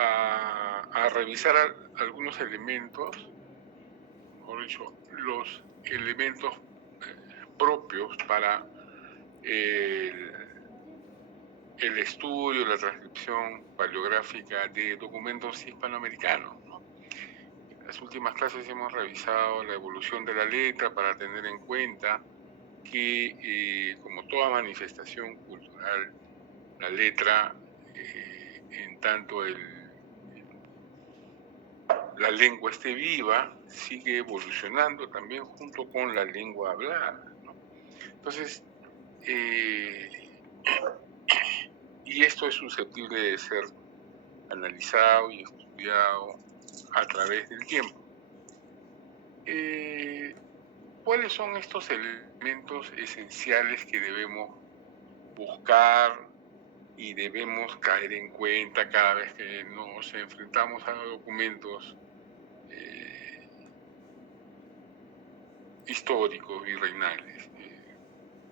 a revisar algunos elementos, mejor dicho, los elementos propios para el, el estudio, la transcripción paleográfica de documentos hispanoamericanos, ¿no? En las últimas clases hemos revisado la evolución de la letra para tener en cuenta que, como toda manifestación cultural, la letra, en tanto la lengua esté viva, sigue evolucionando también junto con la lengua hablada, ¿no? Entonces, y esto es susceptible de ser analizado y estudiado a través del tiempo. ¿Cuáles son estos elementos esenciales que debemos buscar y debemos caer en cuenta cada vez que nos enfrentamos a documentos históricos, virreinales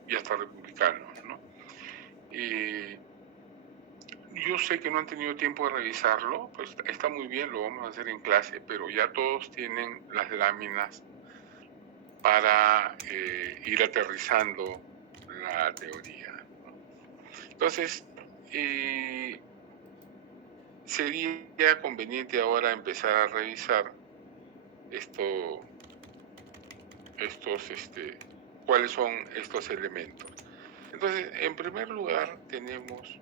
y hasta republicanos, ¿no? Yo sé que no han tenido tiempo de revisarlo, pues está muy bien, lo vamos a hacer en clase, pero ya todos tienen las láminas para ir aterrizando la teoría, ¿no? Entonces, sería conveniente ahora empezar a revisar cuáles son estos elementos. Entonces, en primer lugar, tenemos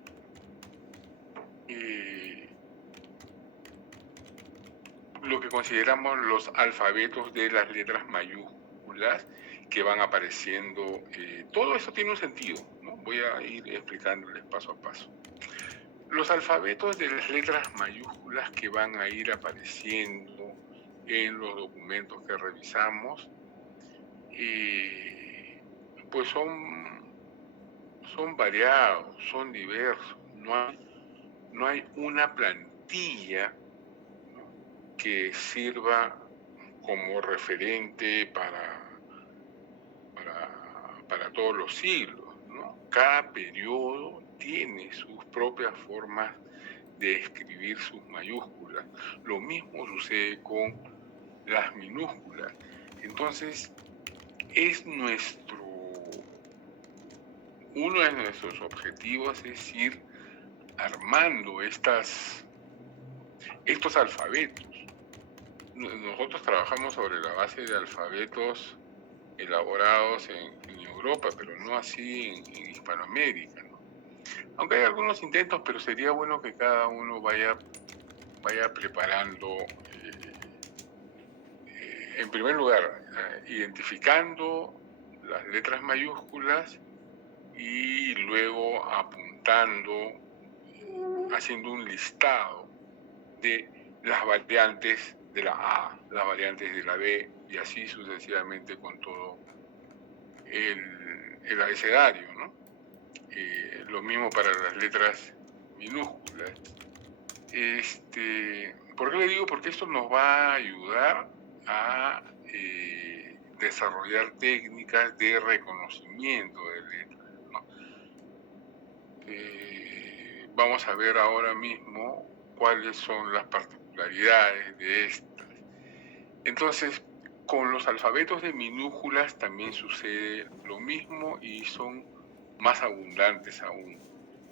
lo que consideramos los alfabetos de las letras mayúsculas que van apareciendo. Todo esto tiene un sentido, ¿no? Voy a ir explicándoles paso a paso. Los alfabetos de las letras mayúsculas que van a ir apareciendo en los documentos que revisamos, pues son variados, son diversos. No hay una plantilla, ¿no?, que sirva como referente para todos los siglos, ¿no? Cada periodo tiene sus propias formas de escribir sus mayúsculas. Lo mismo sucede con las minúsculas. Entonces, uno de nuestros objetivos es ir armando estos alfabetos. Nosotros trabajamos sobre la base de alfabetos elaborados en Europa, pero no así en Hispanoamérica, ¿no? Aunque hay algunos intentos, pero sería bueno que cada uno vaya preparando, en primer lugar, identificando las letras mayúsculas y luego apuntando, haciendo un listado de las variantes de la A, las variantes de la B, y así sucesivamente con todo el abecedario, ¿no? Lo mismo para las letras minúsculas. ¿Por qué le digo? Porque esto nos va a ayudar a desarrollar técnicas de reconocimiento de letras, ¿no? Vamos a ver ahora mismo cuáles son las particularidades de estas. Entonces, con los alfabetos de minúsculas también sucede lo mismo y son más abundantes aún.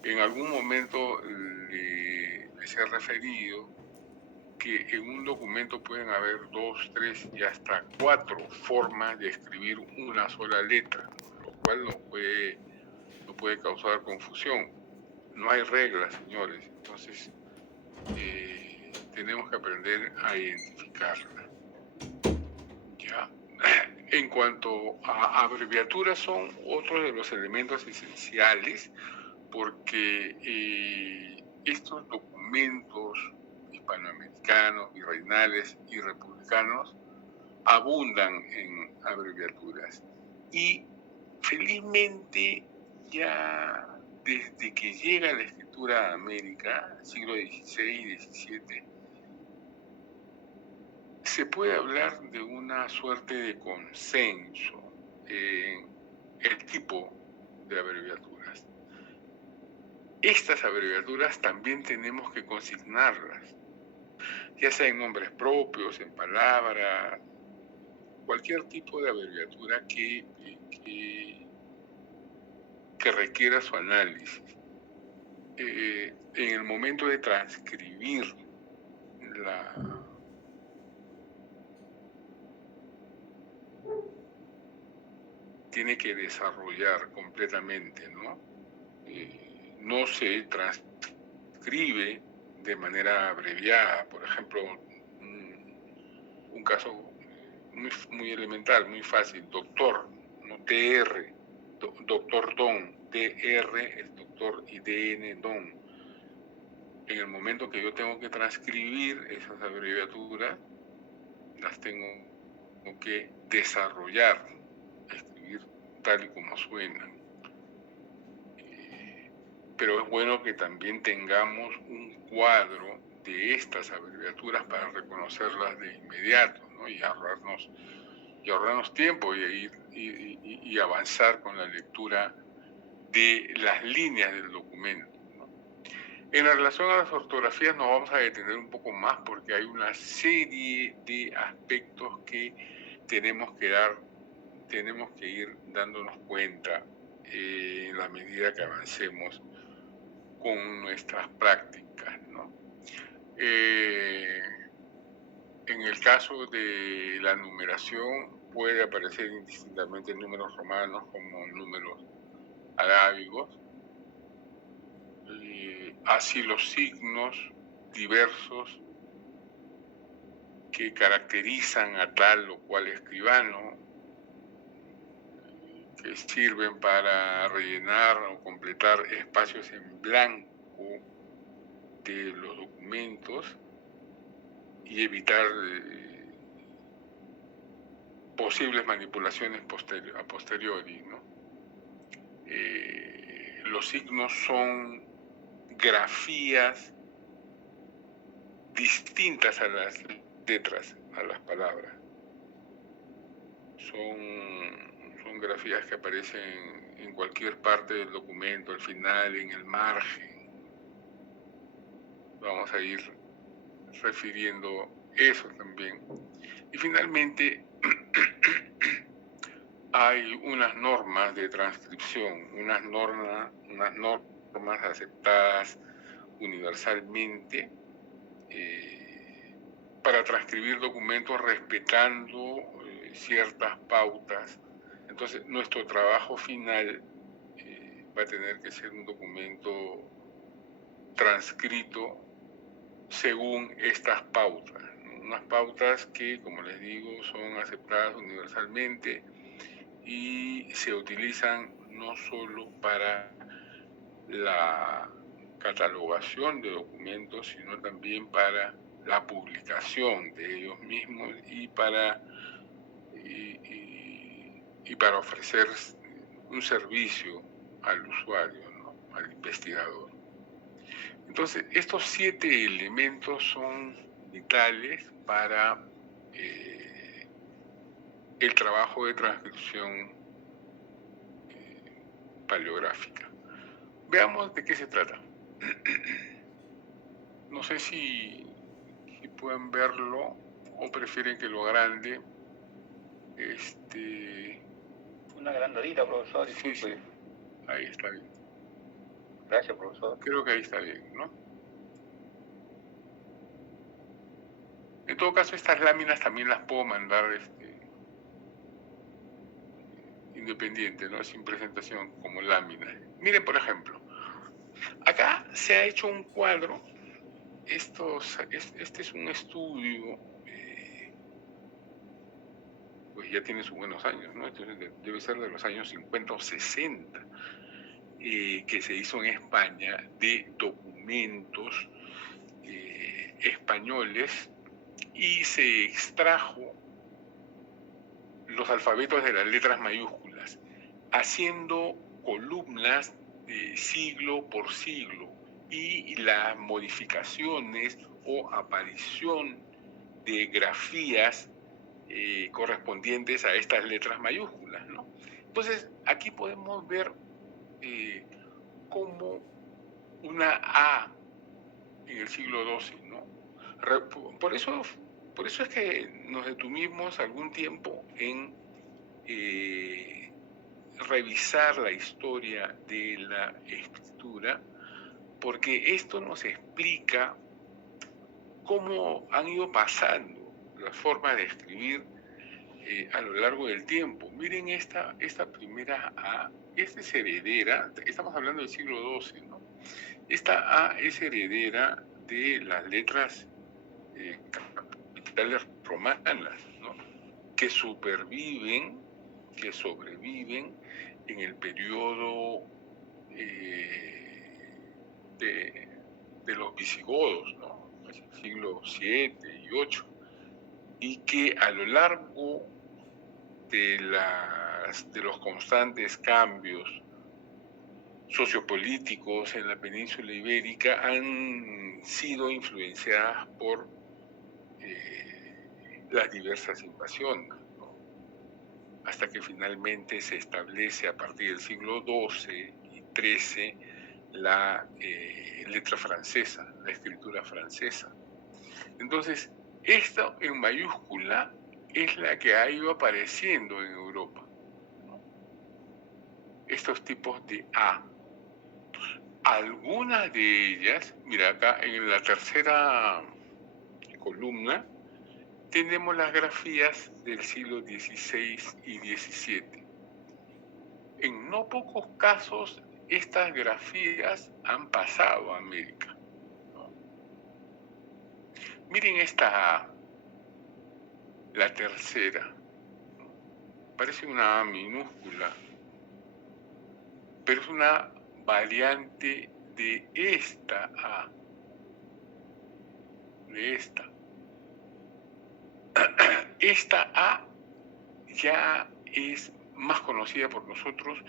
En algún momento les he referido que en un documento pueden haber 2, 3 y hasta 4 formas de escribir una sola letra, lo cual nos puede causar confusión. No hay reglas, señores, entonces tenemos que aprender a identificarla. ¿Ya? En cuanto a abreviaturas, son otro de los elementos esenciales porque estos documentos hispanoamericanos, virreinales y republicanos abundan en abreviaturas. Y felizmente ya desde que llega la escritura a América, siglo XVI y XVII, se puede hablar de una suerte de consenso en el tipo de abreviaturas. Estas abreviaturas también tenemos que consignarlas. ya sea en nombres propios, en palabras, cualquier tipo de abreviatura que requiera su análisis. En el momento de transcribir tiene que desarrollar completamente, ¿no? No se transcribe de manera abreviada. Por ejemplo, un caso muy elemental, muy fácil, doctor, ¿no? DR, doctor Don, DR es doctor y DN Don. En el momento que yo tengo que transcribir esas abreviaturas, las tengo que desarrollar, escribir tal y como suenan. Pero es bueno que también tengamos un cuadro de estas abreviaturas para reconocerlas de inmediato, ¿no? y ahorrarnos tiempo y avanzar con la lectura de las líneas del documento, ¿no? En relación a las ortografías nos vamos a detener un poco más porque hay una serie de aspectos que tenemos que ir dándonos cuenta en la medida que avancemos con nuestras prácticas, ¿no? En el caso de la numeración puede aparecer indistintamente números romanos como números arábigos, así los signos diversos que caracterizan a tal o cual escribano, que sirven para rellenar o completar espacios en blanco de los documentos y evitar posibles manipulaciones a posteriori, ¿no? Los signos son grafías distintas a las letras, a las palabras. Son grafías que aparecen en cualquier parte del documento, al final, en el margen. Vamos a ir refiriendo eso también. Y finalmente, hay unas normas de transcripción, unas normas aceptadas universalmente para transcribir documentos respetando ciertas pautas. Entonces, nuestro trabajo final va a tener que ser un documento transcrito según estas pautas, ¿no? Unas pautas que, como les digo, son aceptadas universalmente y se utilizan no solo para la catalogación de documentos, sino también para la publicación de ellos mismos y para ofrecer un servicio al usuario, ¿no? Al investigador. Entonces, estos 7 elementos son vitales para el trabajo de transcripción paleográfica. Veamos de qué se trata. No sé si pueden verlo o prefieren que lo agrande. Una grandadita, profesor. Sí, sí. Ahí está bien. Gracias, profesor. Creo que ahí está bien, ¿no? En todo caso, estas láminas también las puedo mandar independiente, ¿no? Sin presentación, como láminas. Miren, por ejemplo, acá se ha hecho un cuadro. Este es un estudio, pues ya tiene sus buenos años, ¿no? Entonces debe ser de los años 50 o 60, que se hizo en España de documentos españoles y se extrajo los alfabetos de las letras mayúsculas, haciendo columnas siglo por siglo y las modificaciones o aparición de grafías correspondientes a estas letras mayúsculas, ¿no? Entonces, aquí podemos ver cómo una A en el siglo XII, ¿no? Por eso, por eso es que nos detuvimos algún tiempo en revisar la historia de la escritura, porque esto nos explica cómo han ido pasando las formas de escribir a lo largo del tiempo. Miren esta primera A, esta es heredera, estamos hablando del siglo XII, ¿no? Esta A es heredera de las letras capitales romanas, ¿no? que sobreviven en el periodo de los visigodos, ¿no? Es el siglo VII y VIII, y que a lo largo de los constantes cambios sociopolíticos en la península ibérica han sido influenciadas por las diversas invasiones, ¿no? Hasta que finalmente se establece a partir del siglo XII y XIII la letra francesa, la escritura francesa. Entonces, esto en mayúscula es la que ha ido apareciendo en Europa, ¿no? Estos tipos de A. Algunas de ellas, mira acá en la tercera columna, tenemos las grafías del siglo XVI y XVII. En no pocos casos, estas grafías han pasado a América, ¿no? Miren esta A, la tercera. Parece una A minúscula, pero es una variante de esta A, de esta. Esta A ya es más conocida por nosotros.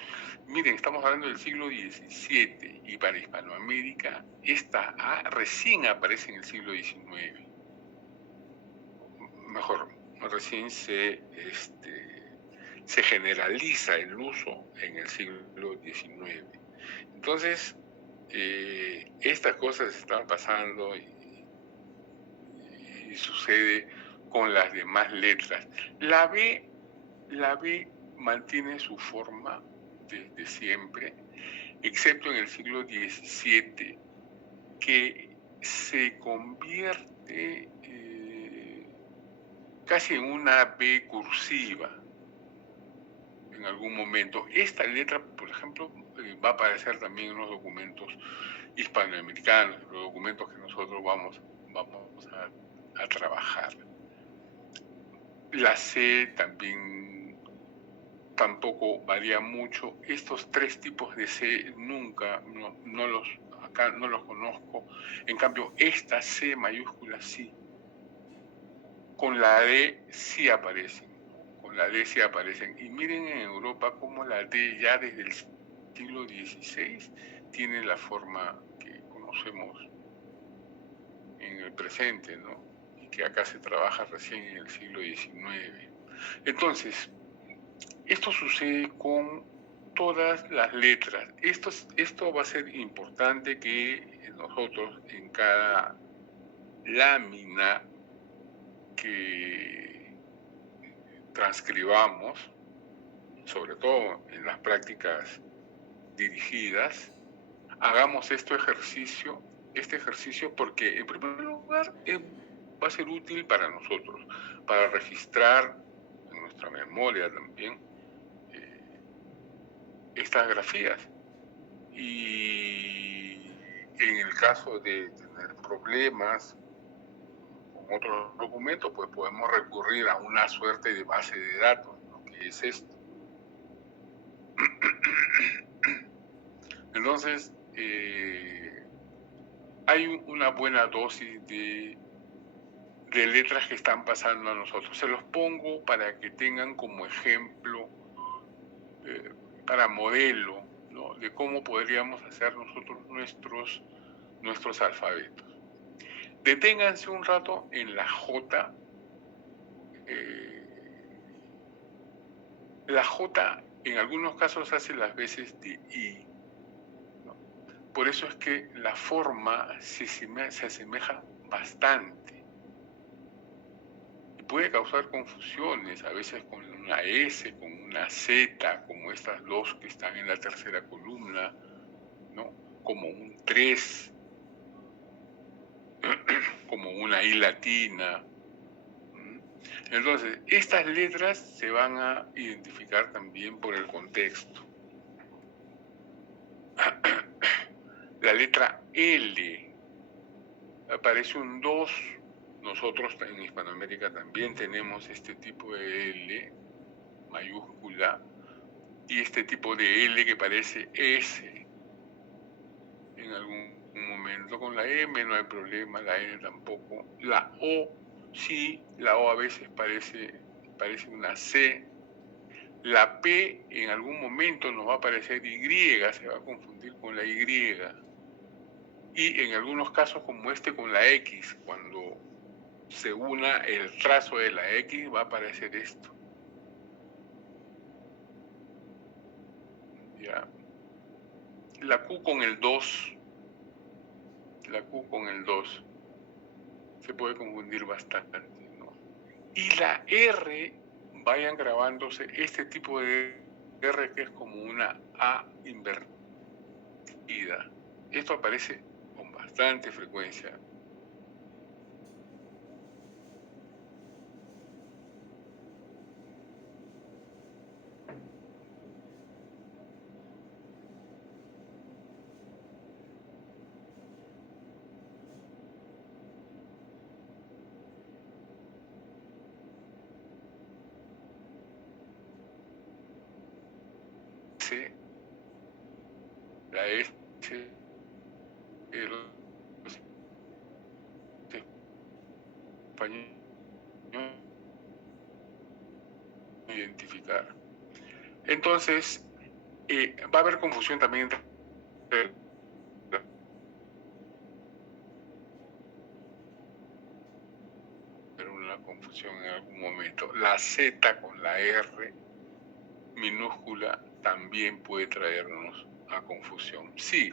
Miren, estamos hablando del siglo XVII y para Hispanoamérica esta A recién aparece en el siglo XIX. Mejor, recién se generaliza el uso en el siglo XIX. Entonces, estas cosas están pasando y sucede con las demás letras. La B mantiene su forma desde siempre, excepto en el siglo XVII, que se convierte casi en una B cursiva en algún momento. Esta letra, por ejemplo, va a aparecer también en los documentos hispanoamericanos, los documentos que nosotros vamos a trabajar. La C tampoco varía mucho. Estos tres tipos de C acá no los conozco. En cambio, esta C mayúscula sí. Con la D sí aparecen. Con la D sí aparecen. Y miren en Europa cómo la D ya desde el siglo XVI tiene la forma que conocemos en el presente, ¿no? Y que acá se trabaja recién en el siglo XIX. Entonces, esto sucede con todas las letras. Esto va a ser importante que nosotros en cada lámina que transcribamos, sobre todo en las prácticas dirigidas, hagamos este ejercicio porque en primer lugar va a ser útil para nosotros, para registrar en nuestra memoria también estas grafías. Y en el caso de tener problemas con otros documentos, pues podemos recurrir a una suerte de base de datos, ¿no? Que es esto. Entonces, hay una buena dosis de letras que están pasando a nosotros. Se los pongo para que tengan como ejemplo, para modelo, ¿no? De cómo podríamos hacer nosotros nuestros alfabetos. Deténganse un rato en la J. La J en algunos casos hace las veces de I, ¿no? Por eso es que la forma se asemeja bastante. puede causar confusiones, a veces con una S, con una Z, como estas dos que están en la tercera columna, ¿no? Como un 3, como una I latina. Entonces, estas letras se van a identificar también por el contexto. La letra L, aparece un 2. Nosotros en Hispanoamérica también tenemos este tipo de L mayúscula y este tipo de L que parece S. En algún momento con la M no hay problema, la N tampoco. La O sí, la O a veces parece una C. La P en algún momento nos va a parecer Y, se va a confundir con la Y. Y en algunos casos como este con la X, cuando se una el trazo de la X va a aparecer esto. ¿Ya? La Q con el 2. La Q con el 2 se puede confundir bastante, ¿no? Y la R, vayan grabándose este tipo de R que es como una A invertida. Esto aparece con bastante frecuencia. La S, los españoles identificar. Entonces, va a haber confusión también entre una confusión en algún momento. La Z con la R minúscula también puede traernos a confusión. Sí.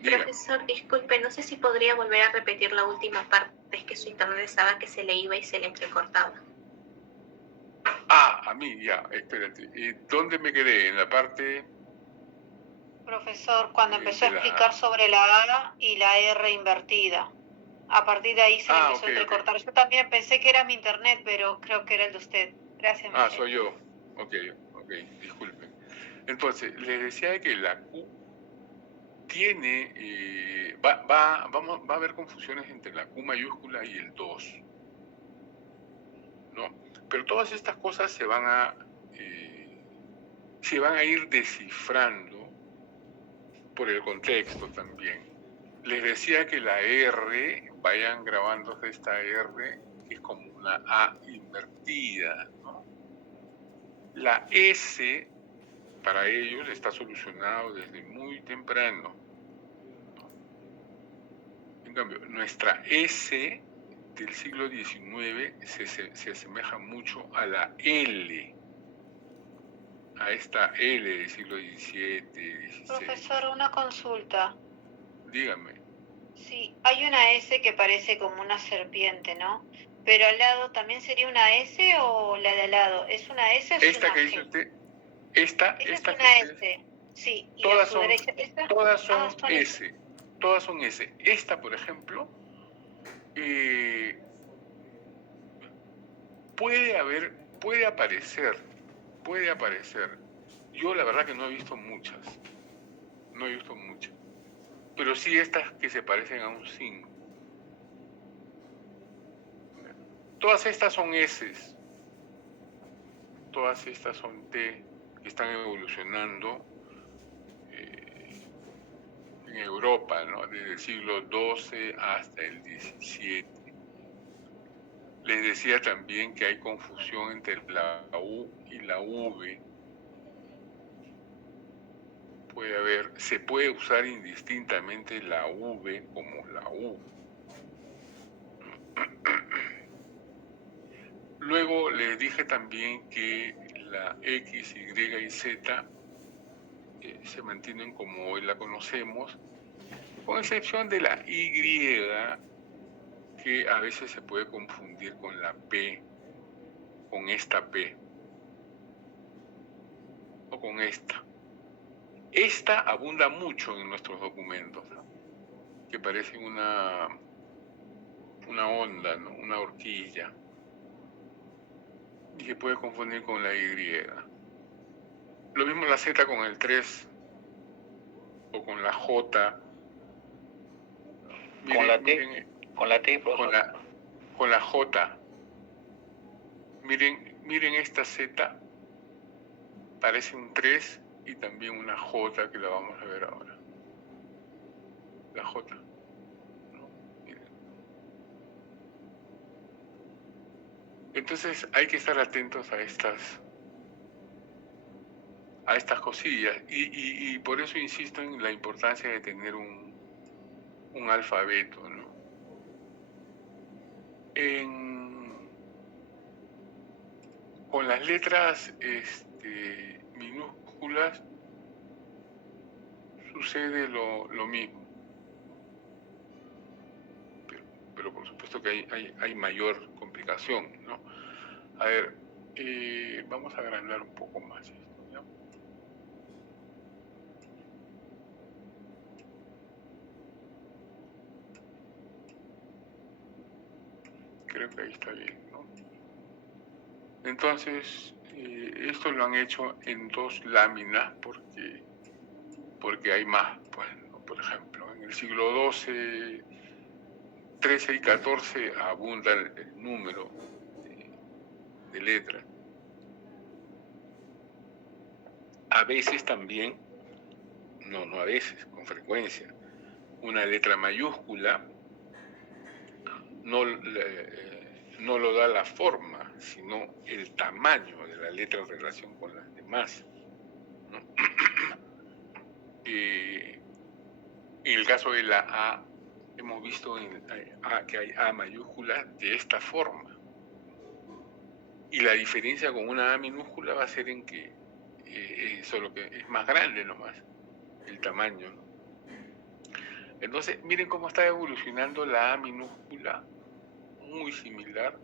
Dígame. Profesor, disculpe, no sé si podría volver a repetir la última parte, es que su internet estaba que se le iba y se le entrecortaba. Ah, a mí ya, espérate. ¿Dónde me quedé? En la parte... Profesor, cuando empezó a explicar sobre la A y la R invertida. A partir de ahí se le empezó a entrecortar. Okay. Yo también pensé que era mi internet, pero creo que era el de usted. Gracias. Ah, soy yo. Ok, disculpen. Entonces, les decía que la Q tiene, va a haber confusiones entre la Q mayúscula y el 2, ¿no? Pero todas estas cosas se van a ir descifrando por el contexto también. Les decía que la R, vayan grabándose esta R, que es como una A invertida, ¿no? La S, para ellos, está solucionado desde muy temprano. En cambio, nuestra S del siglo XIX se asemeja mucho a la L, a esta L del siglo XVII, XVI. Profesor, una consulta. Dígame. Sí, hay una S que parece como una serpiente, ¿no? Pero al lado, ¿también sería una S o la de al lado? ¿Es una S o es esta una que G? dice usted, esta es una S, sí. ¿Y todas son, derecha, esta? todas son S. Todas son S. Esta, por ejemplo, puede aparecer. Yo la verdad que no he visto muchas. Pero sí estas que se parecen a un 5. Todas estas son S. Todas estas son T, que están evolucionando en Europa, ¿no? Desde el siglo XII hasta el XVII. Les decía también que hay confusión entre la U y la V. Se puede usar indistintamente la V como la U. Luego les dije también que la X, Y y Z se mantienen como hoy la conocemos, con excepción de la Y, que a veces se puede confundir con la P, con esta P o con esta. Esta abunda mucho en nuestros documentos, ¿no? Que parece una onda, ¿no? Una horquilla, y se puede confundir con la Y. Lo mismo la Z con el 3 o con la J. Miren, con la T, miren, con la T, profesor. con la J. Miren esta Z, parece un 3 y también una J que la vamos a ver ahora. La J. ¿No? Miren. Entonces hay que estar atentos a estas cosillas y por eso insisto en la importancia de tener un alfabeto, ¿no? Con las letras minúsculas sucede lo mismo, pero por supuesto que hay mayor complicación, ¿no? A ver, vamos a agrandar un poco más esto, ¿ya? Creo que ahí está bien, ¿no? Entonces, esto lo han hecho en 2 láminas porque hay más, pues, ¿no? Por ejemplo, en el siglo XII, XIII y XIV abunda el número de letras. A veces también, no a veces, con frecuencia, una letra mayúscula no lo da la forma, sino el tamaño de la letra en relación con las demás, ¿no? En el caso de la A, hemos visto que hay A mayúscula de esta forma. Y la diferencia con una A minúscula va a ser en que solo que es más grande nomás, el tamaño, ¿no? Entonces, miren cómo está evolucionando la A minúscula, muy similar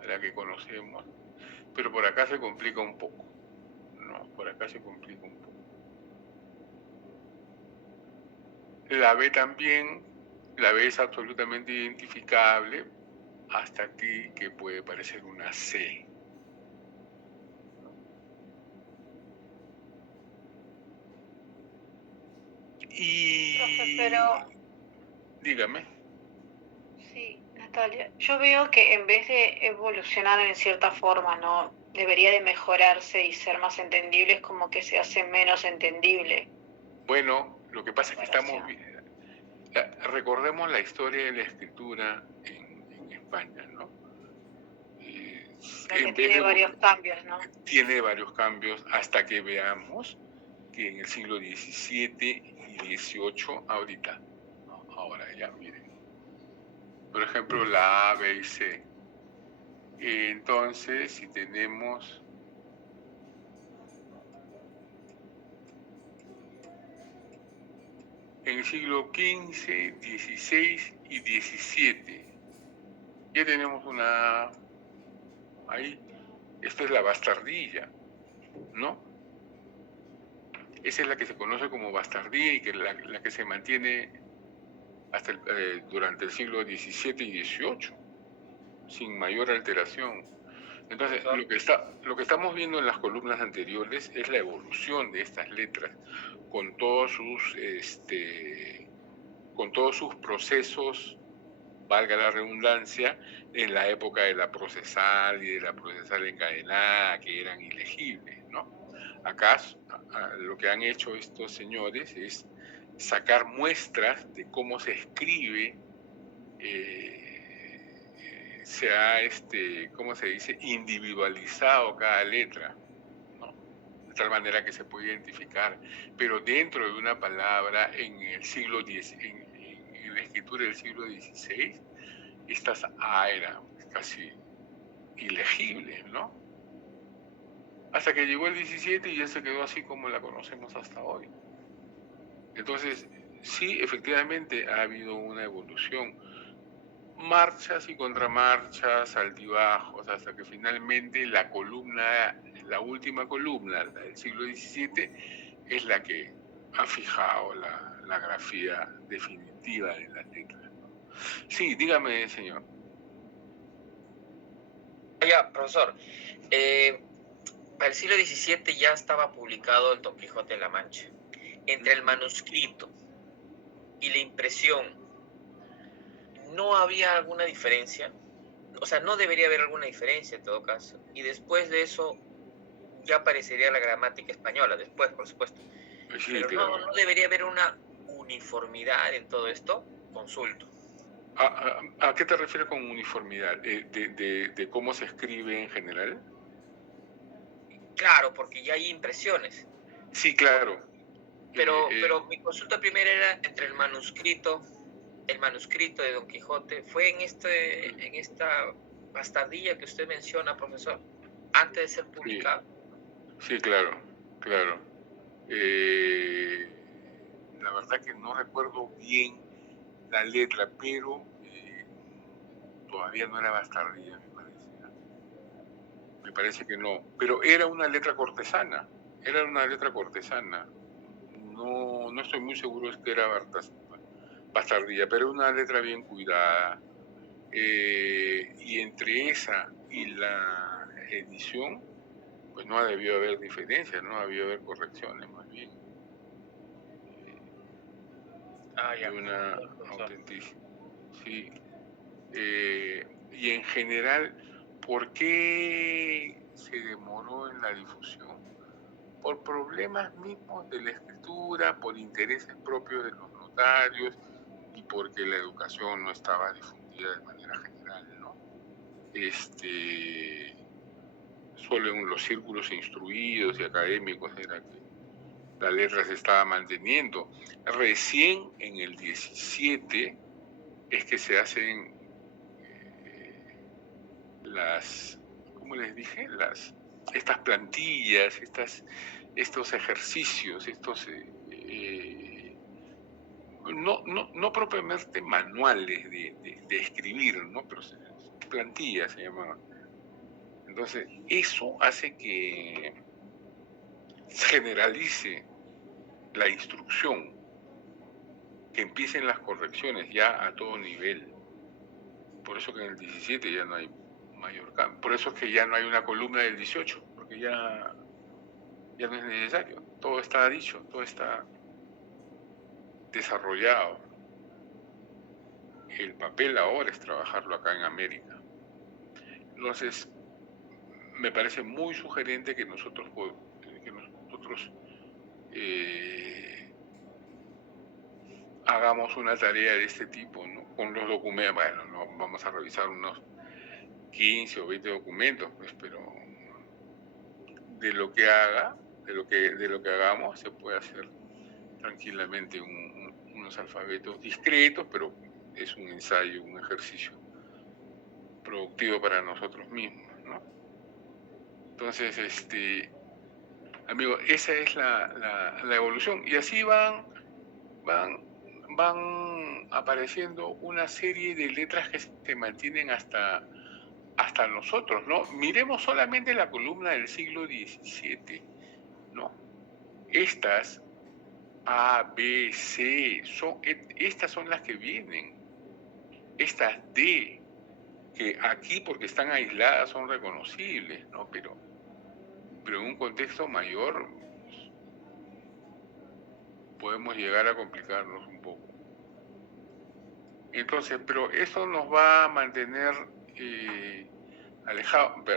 a la que conocemos, pero por acá se complica un poco, ¿no? Por acá se complica un poco. La B también, la B es absolutamente identificable hasta aquí, que puede parecer una C. Y... Profe, pero... Dígame. Sí, Natalia, yo veo que en vez de evolucionar en cierta forma, ¿no? Debería de mejorarse y ser más entendible, es como que se hace menos entendible. Bueno, lo que pasa es que recordemos la historia de la escritura en España, ¿no? Que tiene varios cambios, ¿no? Tiene varios cambios hasta que veamos que en el siglo XVII y XVIII, ahorita, ¿no? Ahora ya, miren. Por ejemplo, la A, B y C. Entonces, si tenemos en el siglo XV, XVI y XVII, ya tenemos una... Ahí, esto es la bastardilla, ¿no? Esa es la que se conoce como bastardía y que la que se mantiene hasta durante el siglo XVII y XVIII, sin mayor alteración. Entonces, lo que estamos viendo en las columnas anteriores es la evolución de estas letras con todos sus procesos, valga la redundancia, en la época de la procesal y de la procesal encadenada, que eran ilegibles, ¿no? Acá lo que han hecho estos señores es sacar muestras de cómo se escribe, se ha, ¿cómo se dice?, individualizado cada letra, ¿no? De tal manera que se puede identificar, pero dentro de una palabra en el siglo X, en la escritura del siglo XVI, estas A eran casi ilegibles, ¿no? Hasta que llegó el 17 y ya se quedó así como la conocemos hasta hoy. Entonces, sí, efectivamente ha habido una evolución. marchas y contramarchas, altibajos, hasta que finalmente la última columna del siglo XVII, es la que ha fijado la grafía definitiva de las letras, ¿no? Sí, dígame, señor. Ya, profesor. Para el siglo XVII ya estaba publicado el Don Quijote de la Mancha. Entre el manuscrito y la impresión, ¿no había alguna diferencia? O sea, no debería haber alguna diferencia en todo caso. Y después de eso ya aparecería la gramática española, después, por supuesto. Sí, Pero claro. no debería haber una uniformidad en todo esto. Consulto. ¿A qué te refieres con uniformidad? ¿De cómo se escribe en general? Claro, porque ya hay impresiones. Sí, claro. Pero mi consulta primera era entre el manuscrito de Don Quijote. ¿Fue en esta bastardilla que usted menciona, profesor, antes de ser publicado? Sí, claro. La verdad que no recuerdo bien la letra, pero todavía no era bastardía, me parece. Me parece que no. Pero era una letra cortesana. No estoy muy seguro es que era bastardía, pero una letra bien cuidada. Y entre esa y la edición, pues no debió haber diferencia, no debió haber correcciones, más bien. Ya. Una autentísima. Sí. Y en general, ¿por qué se demoró en la difusión? Por problemas mismos de la escritura, por intereses propios de los notarios y porque la educación no estaba difundida de manera general, ¿no? Solo en los círculos instruidos y académicos era que la letra se estaba manteniendo. Recién en el 17 es que se hacen ¿cómo les dije? Estas plantillas, estos ejercicios, no propiamente manuales de escribir, ¿no? Pero plantillas se llamaban. Entonces, eso hace que se generalice la instrucción, que empiecen las correcciones ya a todo nivel. Por eso que en el 17 ya no hay mayor cambio. Por eso es que ya no hay una columna del 18, porque ya no es necesario. Todo está dicho, todo está desarrollado. El papel ahora es trabajarlo acá en América. Entonces, me parece muy sugerente que nosotros hagamos una tarea de este tipo, ¿no? Con los documentos. Bueno, no vamos a revisar unos 15 o 20 documentos, pues, pero de lo que hagamos se puede hacer tranquilamente unos alfabetos discretos, pero es un ensayo, un ejercicio productivo para nosotros mismos, ¿no? Entonces, amigo, esa es la evolución. Y así van apareciendo una serie de letras que se mantienen hasta nosotros, ¿no? Miremos solamente la columna del siglo XVII, ¿no? Estas A, B, C, estas son las que vienen. Estas D, que aquí porque están aisladas son reconocibles, ¿no? Pero en un contexto mayor podemos llegar a complicarnos un poco. Entonces, pero eso nos va a mantener alejados de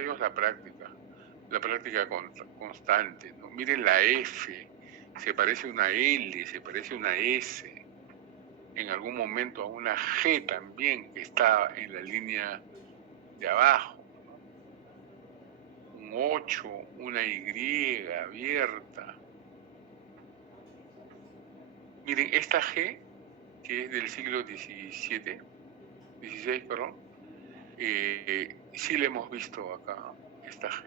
ellos la práctica constante, ¿no? Miren la F, se parece a una L, se parece a una S, en algún momento a una G también, que está en la línea de abajo, ¿no? Un 8, una Y abierta. Miren, esta G, que es del siglo XVI, perdón, sí la hemos visto acá, esta G.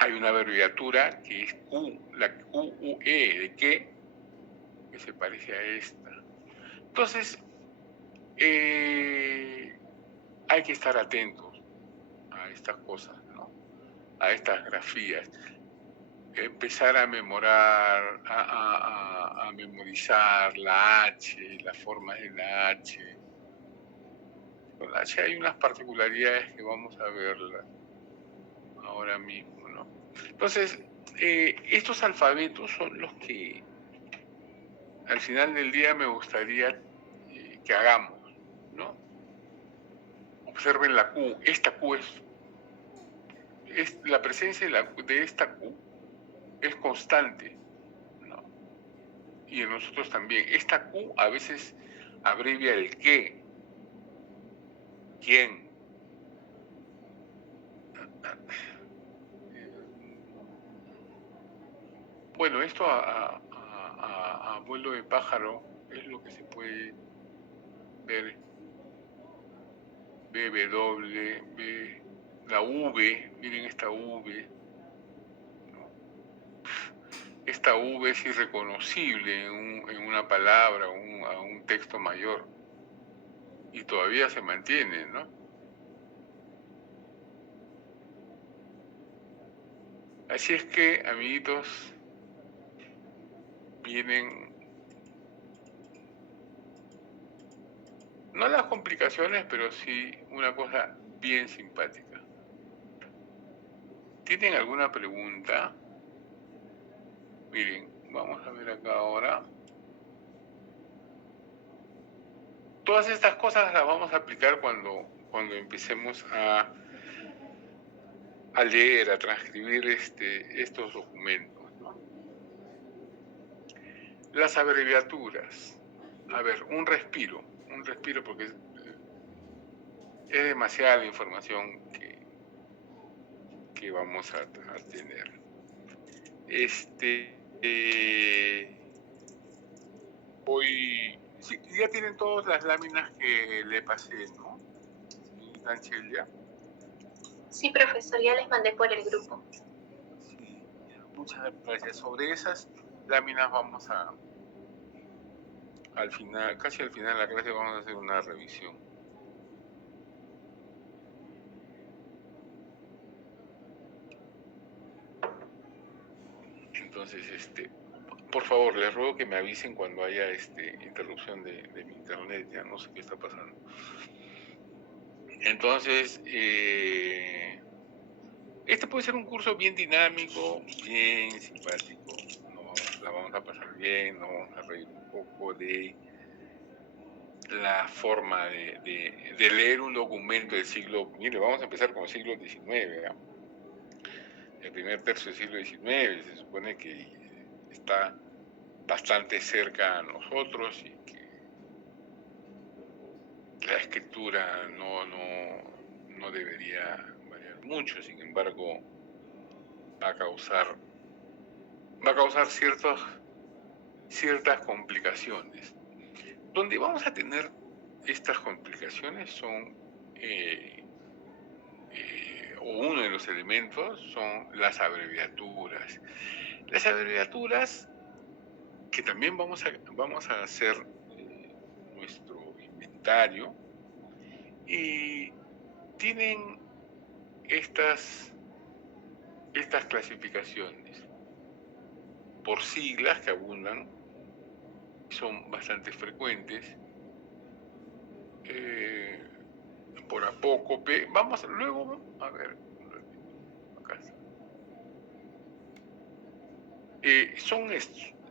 Hay una abreviatura que es Q, la QUE, ¿de qué? Que se parece a esta. Entonces, hay que estar atentos a estas cosas, ¿no? A estas grafías. Empezar a memorar, a memorizar la H, las formas de la H. Con la H hay unas particularidades que vamos a verlas ahora mismo, ¿no? Entonces, estos alfabetos son los que al final del día me gustaría que hagamos, ¿no? Observen la Q. Esta Q es la presencia de esta Q es constante, ¿no? Y en nosotros también. Esta Q a veces abrevia el qué, quién. Bueno, esto a vuelo de pájaro es lo que se puede ver. BW, la V, miren esta V. Esta V es irreconocible en una palabra, a un texto mayor. Y todavía se mantiene, ¿no? Así es que, amiguitos, vienen no las complicaciones, pero sí una cosa bien simpática. ¿Tienen alguna pregunta? Miren, vamos a ver acá ahora. Todas estas cosas las vamos a aplicar cuando empecemos a leer, a transcribir estos documentos, ¿no? Las abreviaturas. A ver, un respiro porque es demasiada la información que vamos a tener. Hoy sí, ya tienen todas las láminas que le pasé, ¿no? Anchelia. Sí, profesor, ya les mandé por el grupo. Sí, muchas gracias. Sobre esas láminas vamos al final, casi al final de la clase vamos a hacer una revisión. Entonces, por favor, les ruego que me avisen cuando haya interrupción de mi internet, ya no sé qué está pasando. Entonces, este puede ser un curso bien dinámico, bien simpático, la vamos a pasar bien, nos vamos a reír un poco de la forma de leer un documento del siglo, mire, vamos a empezar con el siglo XIX, ¿verdad? El primer tercio del siglo XIX, se supone que está bastante cerca a nosotros y que la escritura no debería variar mucho, sin embargo va a causar ciertas complicaciones. Donde vamos a tener estas complicaciones son, o uno de los elementos son las abreviaturas. Las abreviaturas que también vamos a hacer nuestro inventario y tienen estas clasificaciones por siglas que abundan, son bastante frecuentes, por apócope. Vamos luego a ver, acá está.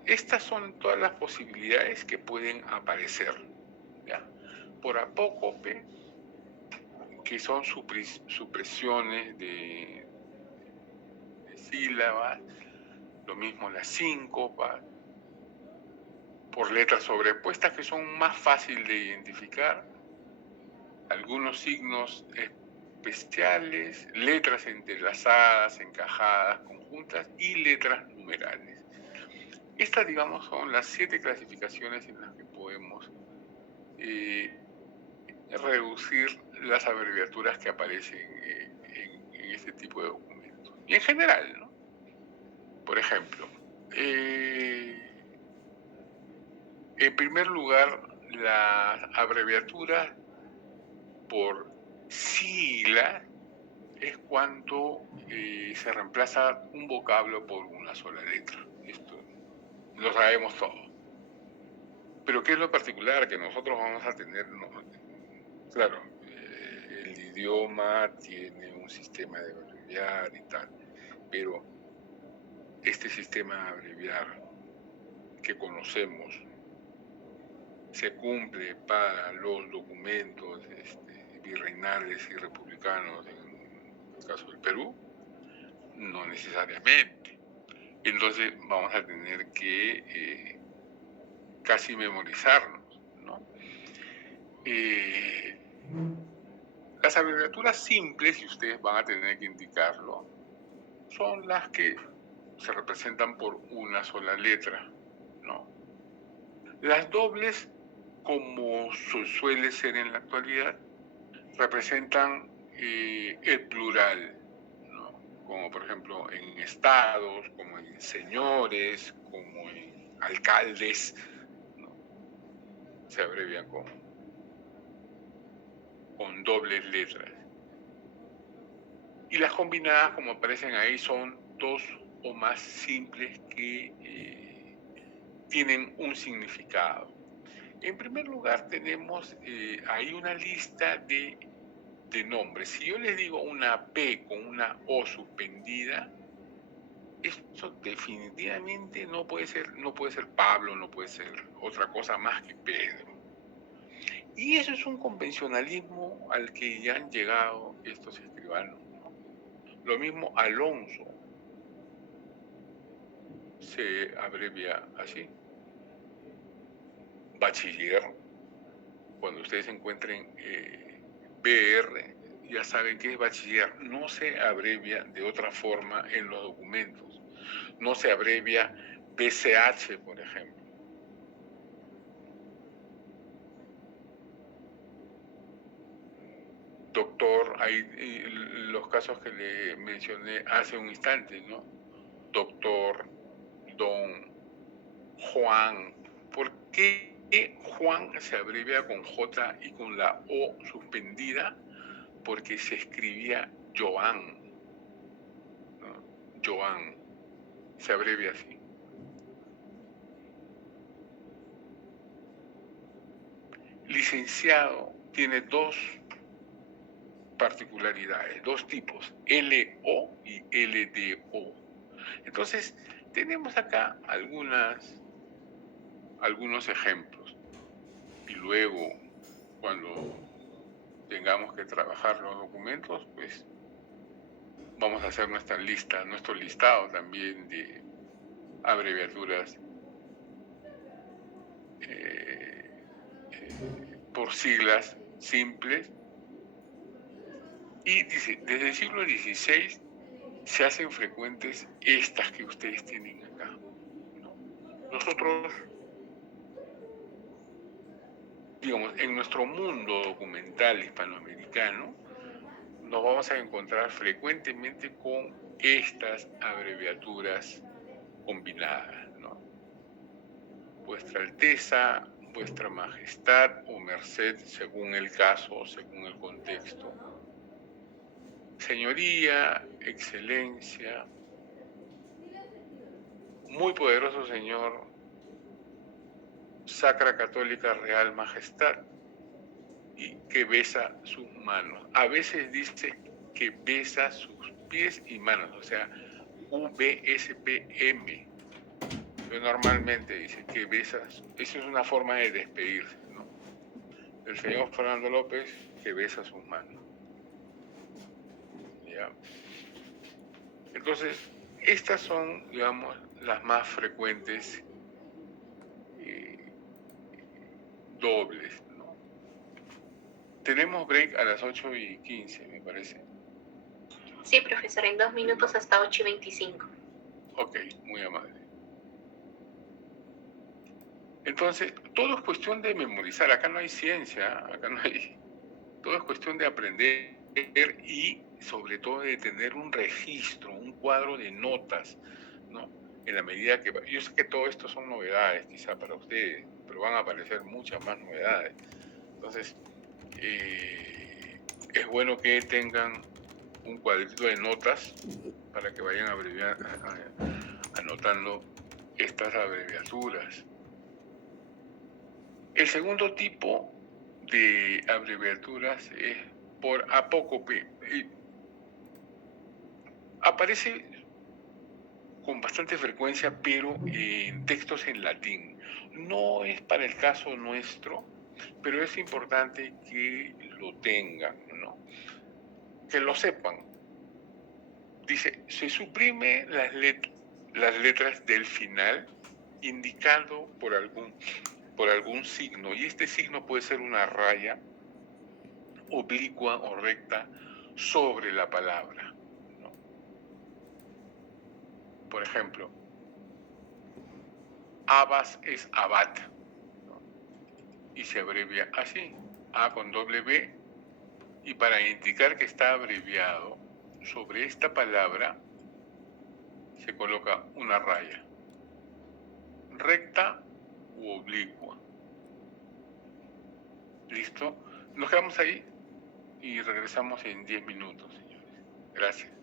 Estas son todas las posibilidades que pueden aparecer, ¿ya? Por apócope, que son supresiones de sílabas, lo mismo las síncopas, por letras sobrepuestas que son más fáciles de identificar, algunos signos especiales, letras entrelazadas, encajadas, conjuntas y letras numerales. Estas, digamos, son las 7 clasificaciones en las que podemos reducir las abreviaturas que aparecen en este tipo de documentos. Y en general, ¿no? Por ejemplo, en primer lugar, las abreviaturas por sigla es cuando se reemplaza un vocablo por una sola letra. Esto lo sabemos todos. Pero ¿qué es lo particular que nosotros vamos a tener? Claro, el idioma tiene un sistema de abreviar y tal, pero este sistema de abreviar que conocemos se cumple para los documentos virreinales y republicanos, en el caso del Perú, no necesariamente. Entonces vamos a tener que casi memorizarnos, ¿no? Las abreviaturas simples, si ustedes van a tener que indicarlo, son las que se representan por una sola letra, ¿no? Las dobles, como suele ser en la actualidad, representan el plural, ¿no? Como por ejemplo en estados, como en señores, como en alcaldes, ¿no? Se abrevian con dobles letras. Y las combinadas, como aparecen ahí, son dos o más simples que tienen un significado. En primer lugar, tenemos ahí una lista de nombres. Si yo les digo una P con una O suspendida, esto definitivamente no puede ser Pablo, no puede ser otra cosa más que Pedro. Y eso es un convencionalismo al que ya han llegado estos escribanos, ¿no? Lo mismo Alonso se abrevia así. Bachiller, cuando ustedes encuentren BR, ya saben que es bachiller, no se abrevia de otra forma en los documentos, no se abrevia BCH, por ejemplo. Doctor, hay los casos que le mencioné hace un instante, ¿no? Doctor, don, Juan. ¿Por qué Juan se abrevia con J y con la O suspendida? Porque se escribía Joan, ¿no? Joan, se abrevia así. Licenciado tiene dos particularidades, dos tipos, LO y LDO. Entonces, tenemos acá algunos ejemplos. Y luego, cuando tengamos que trabajar los documentos, pues vamos a hacer nuestra lista, nuestro listado también de abreviaturas por siglas simples. Y dice, desde el siglo XVI se hacen frecuentes estas que ustedes tienen acá, ¿no? Nosotros, digamos, en nuestro mundo documental hispanoamericano, nos vamos a encontrar frecuentemente con estas abreviaturas combinadas, ¿no? Vuestra Alteza, Vuestra Majestad o Merced, según el caso, según el contexto. Señoría, Excelencia, Muy Poderoso Señor, Sacra Católica Real Majestad, y que besa sus manos. A veces dice que besa sus pies y manos, o sea, UBSPM. Pero normalmente dice que besa, eso es una forma de despedirse, ¿no? El señor Fernando López, que besa sus manos. ¿Ya? Entonces, estas son, digamos, las más frecuentes dobles, ¿no? Tenemos break a las 8:15, me parece. Sí, profesor, en 2 minutos hasta 8:25. Ok, muy amable. Entonces, todo es cuestión de memorizar. Acá no hay ciencia, acá no hay... Todo es cuestión de aprender y, sobre todo, de tener un registro, un cuadro de notas, ¿no? En la medida que... Yo sé que todo esto son novedades, quizá, para ustedes, pero van a aparecer muchas más novedades. Entonces, es bueno que tengan un cuadrito de notas para que vayan anotando estas abreviaturas. El segundo tipo de abreviaturas es por apócope. Aparece con bastante frecuencia, pero en textos en latín. No es para el caso nuestro, pero es importante que lo tengan, ¿no? Que lo sepan. Dice, se suprime las letras del final indicado por algún signo, y este signo puede ser una raya oblicua o recta sobre la palabra, ¿no? Por ejemplo, abas es abad, ¿no? Y se abrevia así, A con doble B, y para indicar que está abreviado, sobre esta palabra se coloca una raya, recta u oblicua. ¿Listo? Nos quedamos ahí y regresamos en 10 minutos, señores. Gracias.